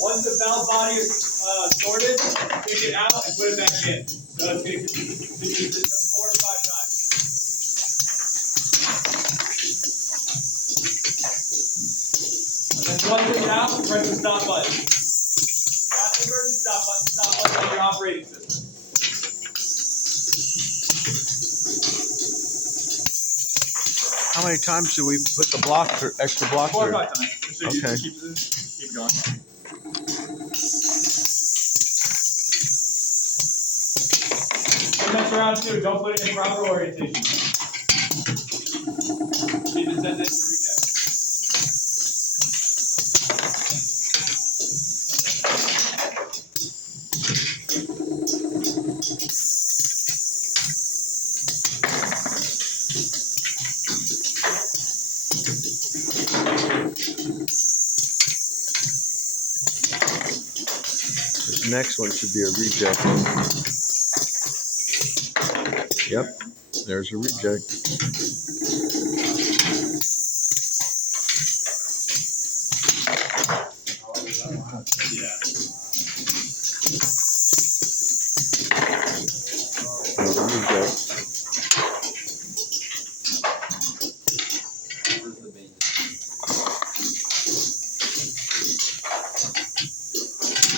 Once the valve body is sorted, take it out and put it back in. So it's going to continue this 4 to 5 times. And then once it's out, press the stop button. Not the emergency stop button on your operating system. How many times do we put the block or extra block 4 or through? 5 times. Just so Okay. you keep going. Don't mess around too. Don't put it in proper orientation. Keep it sent in for reject. This next one should be a reject. Yep, there's a reject. Yeah.